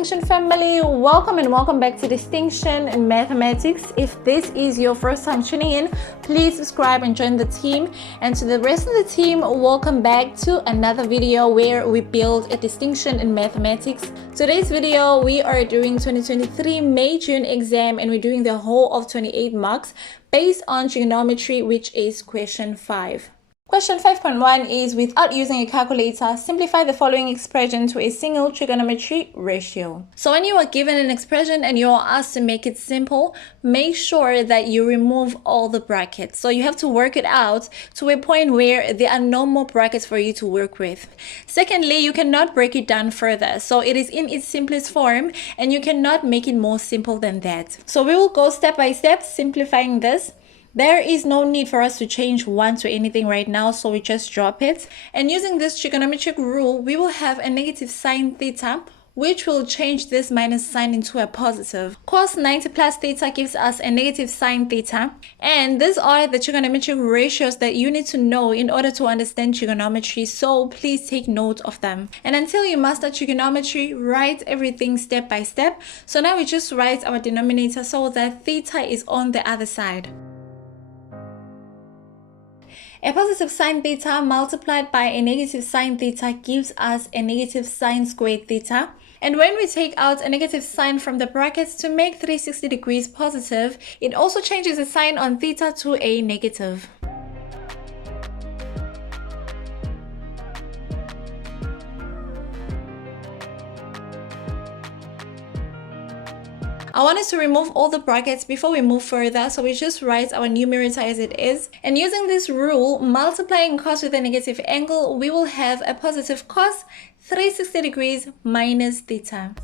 Distinction family, welcome and welcome back to Distinction in Mathematics. If this is your first time tuning in, please subscribe and join the team. And to the rest of the team, welcome back to another video where we build a distinction in mathematics. Today's video, we are doing 2023 May-June exam and we're doing the whole of 28 marks based on trigonometry, which is question 5. Question 5.1 is, without using a calculator, simplify the following expression to a single trigonometric ratio. So when you are given an expression and you are asked to make it simple, make sure that you remove all the brackets. So you have to work it out to a point where there are no more brackets for you to work with. Secondly, you cannot break it down further. So it is in its simplest form and you cannot make it more simple than that. So we will go step by step simplifying this. There is no need for us to change 1 to anything right now, so we just drop it. And using this trigonometric rule, we will have a negative sine theta, which will change this minus sign into a positive. Cos 90 plus theta gives us a negative sine theta. And these are the trigonometric ratios that you need to know in order to understand trigonometry, so please take note of them. And until you master trigonometry, write everything step by step. So now we just write our denominator so that theta is on the other side. A positive sine theta multiplied by a negative sine theta gives us a negative sine squared theta. And when we take out a negative sign from the brackets to make 360 degrees positive, it also changes the sign on theta to a negative. I want us to remove all the brackets before we move further, so we just write our numerator as it is. And using this rule, multiplying cos with a negative angle, we will have a positive cos 360 degrees minus theta.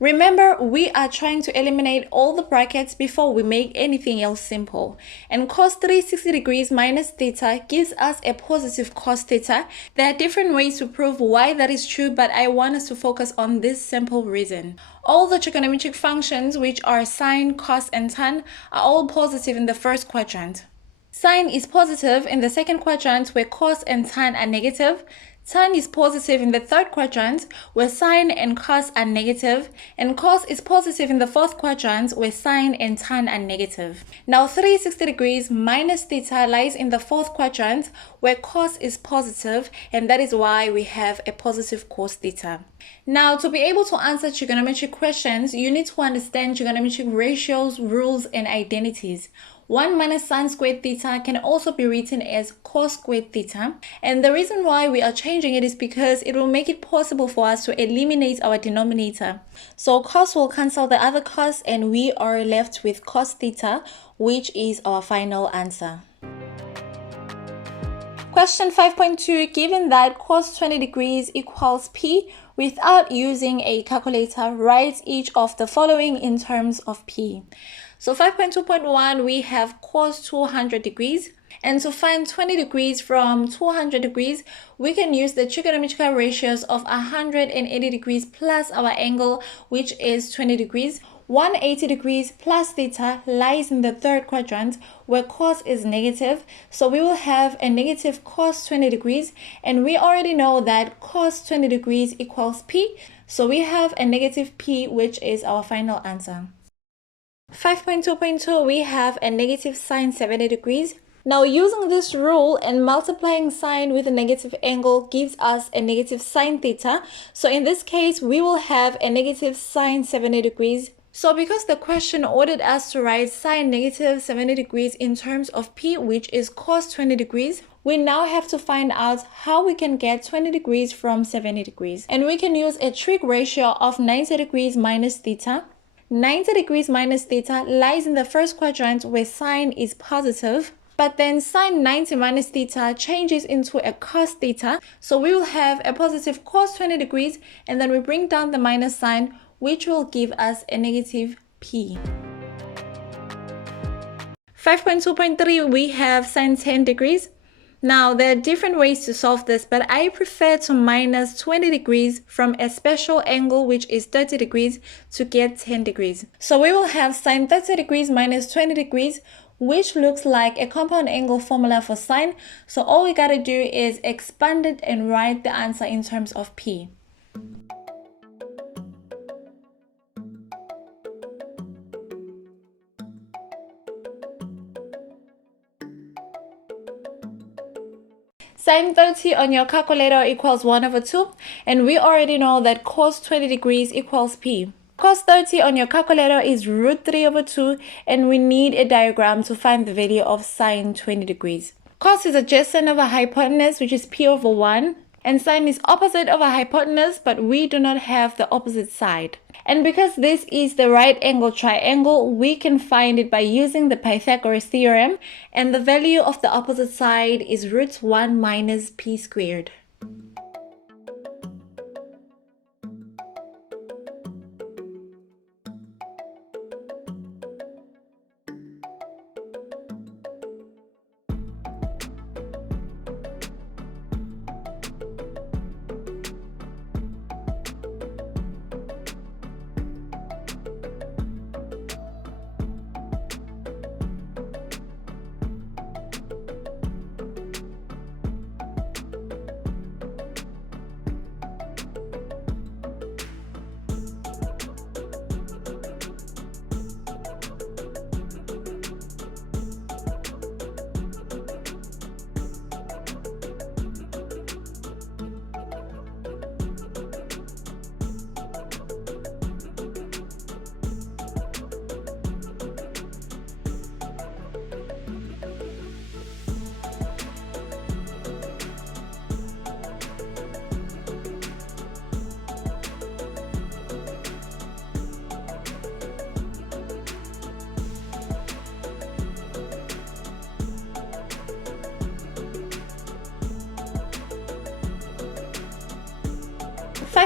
Remember, we are trying to eliminate all the brackets before we make anything else simple. And cos 360 degrees minus theta gives us a positive cos theta. There are different ways to prove why that is true, but I want us to focus on this simple reason. All the trigonometric functions, which are sine, cos, and tan, are all positive in the first quadrant. Sine is positive in the second quadrant, where cos and tan are negative. Tan is positive in the third quadrant, where sine and cos are negative, and cos is positive in the fourth quadrant, where sine and tan are negative. Now 360 degrees minus theta lies in the fourth quadrant, where cos is positive, and that is why we have a positive cos theta. Now, to be able to answer trigonometric questions, you need to understand trigonometric ratios, rules, and identities. 1 minus sine squared theta can also be written as cos squared theta. And the reason why we are changing it is because it will make it possible for us to eliminate our denominator. So cos will cancel the other cos and we are left with cos theta, which is our final answer. Question 5.2, given that cos 20 degrees equals P, without using a calculator, write each of the following in terms of P. So 5.2.1, we have cos 200 degrees. And to find 20 degrees from 200 degrees, we can use the trigonometric ratios of 180 degrees plus our angle, which is 20 degrees. 180 degrees plus theta lies in the third quadrant, where cos is negative. So we will have a negative cos 20 degrees. And we already know that cos 20 degrees equals P. So we have a negative P, which is our final answer. 5.2.2, we have a negative sine 70 degrees. Now using this rule and multiplying sine with a negative angle gives us a negative sine theta. So in this case, we will have a negative sine 70 degrees. So because the question ordered us to write sine negative 70 degrees in terms of P, which is cos 20 degrees, we now have to find out how we can get 20 degrees from 70 degrees. And we can use a trig ratio of 90 degrees minus theta. 90 degrees minus theta lies in the first quadrant where sine is positive, but then sine 90 minus theta changes into a cos theta. So we will have a positive cos 20 degrees and then we bring down the minus sign, which will give us a negative P. 5.2.3, we have sine 10 degrees. Now, there are different ways to solve this, but I prefer to minus 20 degrees from a special angle, which is 30 degrees, to get 10 degrees. So we will have sine 30 degrees minus 20 degrees, which looks like a compound angle formula for sine. So all we gotta do is expand it and write the answer in terms of P. Sin 30 on your calculator equals 1 over 2, and we already know that cos 20 degrees equals P. Cos 30 on your calculator is root 3 over 2, and we need a diagram to find the value of sin 20 degrees. Cos is adjacent of a hypotenuse, which is P over 1, and sin is opposite of a hypotenuse, but we do not have the opposite side. And because this is the right angle triangle, we can find it by using the Pythagoras theorem, and the value of the opposite side is root 1 minus P squared.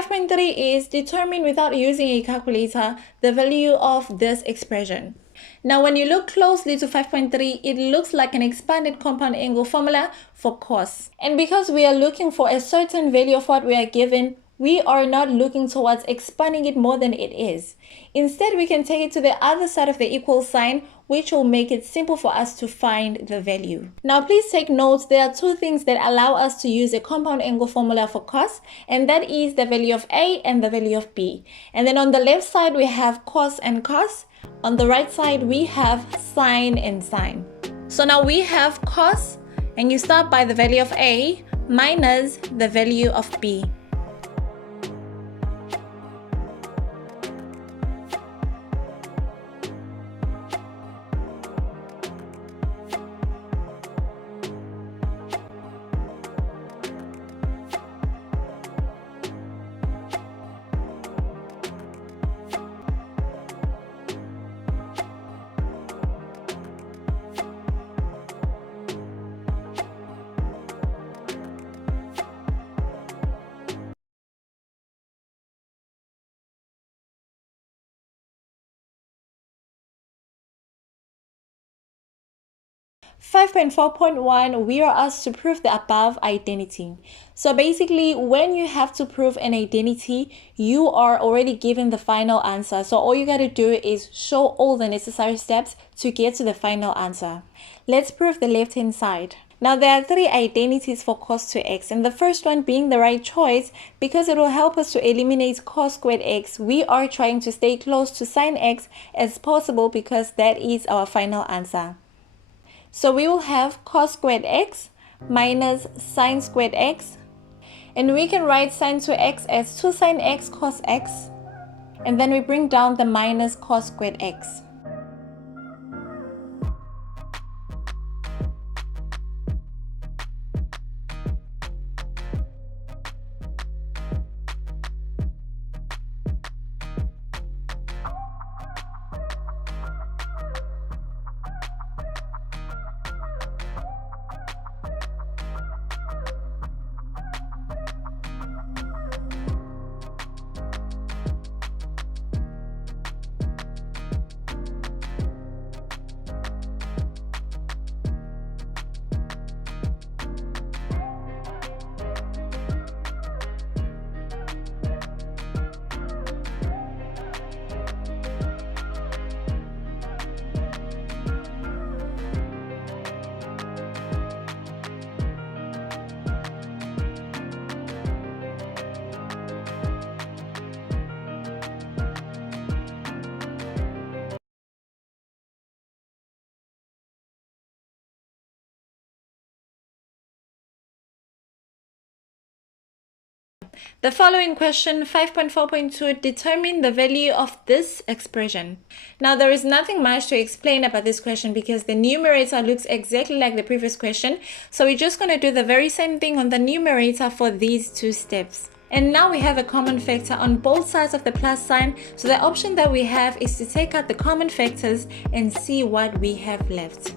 Point 3 is determine without using a calculator the value of this expression. Now when you look closely to 5.3, it looks like an expanded compound angle formula for cos. And because we are looking for a certain value of what we are given, we are not looking towards expanding it more than it is. Instead, we can take it to the other side of the equal sign, which will make it simple for us to find the value. Now, please take note, there are two things that allow us to use a compound angle formula for cos, and that is the value of A and the value of B. And then on the left side, we have cos and cos. On the right side, we have sine and sine. So now we have cos, and you start by the value of A minus the value of B. 5.4.1, we are asked to prove the above identity. So basically, when you have to prove an identity, you are already given the final answer. So all you got to do is show all the necessary steps to get to the final answer. Let's prove the left-hand side. Now there are three identities for cos 2x, and the first one being the right choice because it will help us to eliminate cos squared x. We are trying to stay close to sin x as possible because that is our final answer. So we will have cos squared x minus sin squared x, and we can write sin 2x as 2 sin x cos x, and then we bring down the minus cos squared x. The following question, 5.4.2, determine the value of this expression. Now, there is nothing much to explain about this question because the numerator looks exactly like the previous question. So we're just going to do the very same thing on the numerator for these two steps. And now we have a common factor on both sides of the plus sign. So the option that we have is to take out the common factors and see what we have left.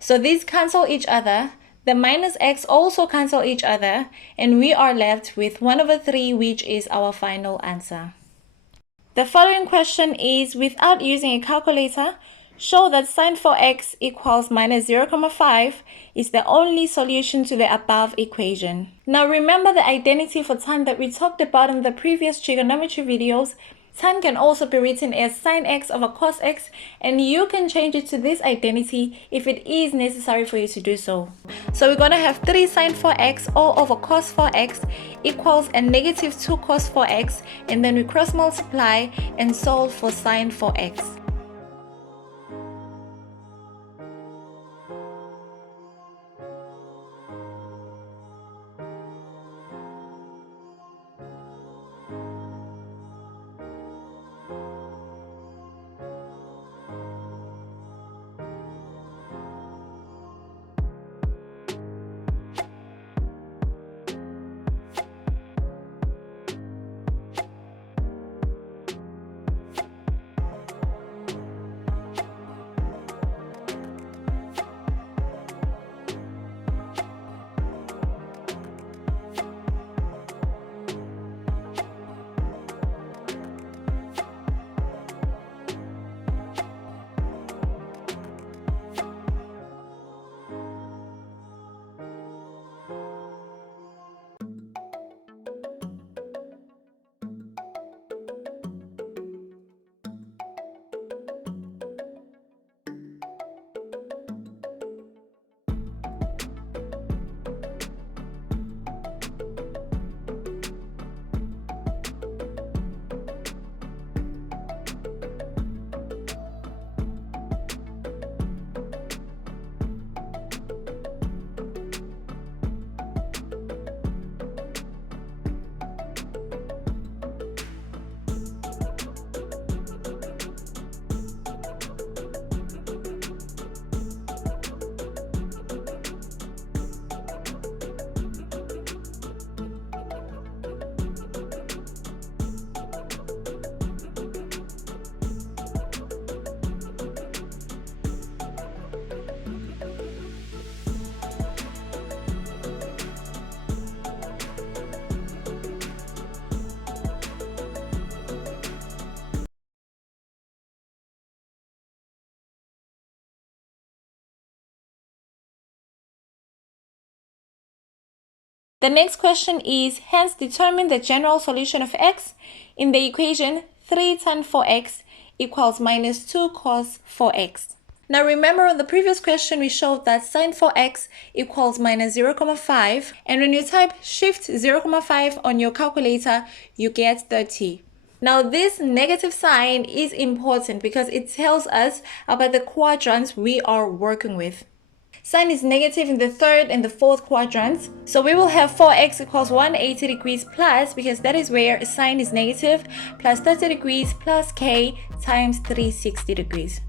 So these cancel each other. The minus x also cancel each other. And we are left with 1/3, which is our final answer. The following question is, without using a calculator, show that sine 4x equals minus 0,5 is the only solution to the above equation. Now remember the identity for tan that we talked about in the previous trigonometry videos. Tan can also be written as sine x over cos x, and you can change it to this identity if it is necessary for you to do so. So we're going to have 3 sine 4x all over cos 4x equals a negative 2 cos 4x, and then we cross multiply and solve for sine 4x. The next question is, hence determine the general solution of x in the equation 3 tan 4x equals minus 2 cos 4x. Now remember on the previous question we showed that sine 4x equals minus 0,5, and when you type shift 0,5 on your calculator you get 30. Now this negative sign is important because it tells us about the quadrants we are working with. Sine is negative in the third and the fourth quadrants. So we will have 4x equals 180 degrees plus, because that is where sine is negative, plus 30 degrees plus k times 360 degrees.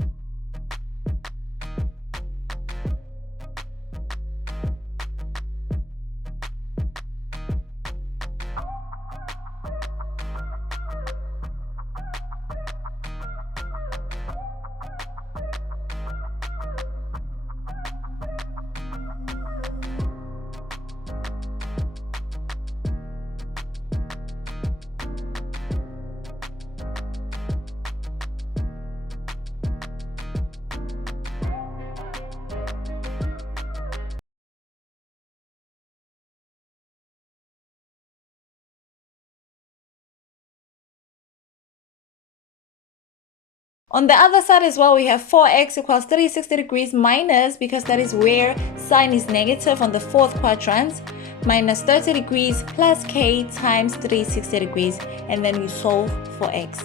On the other side as well, we have 4x equals 360 degrees minus, because that is where sine is negative on the fourth quadrant, minus 30 degrees plus k times 360 degrees, and then you solve for x.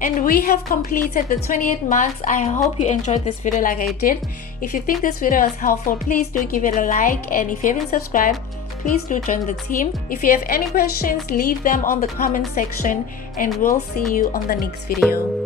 And we have completed the 28 marks. I hope you enjoyed this video like I did. If you think this video was helpful, please do give it a like, and if you haven't subscribed, please do join the team. If you have any questions, leave them on the comment section, and we'll see you on the next video.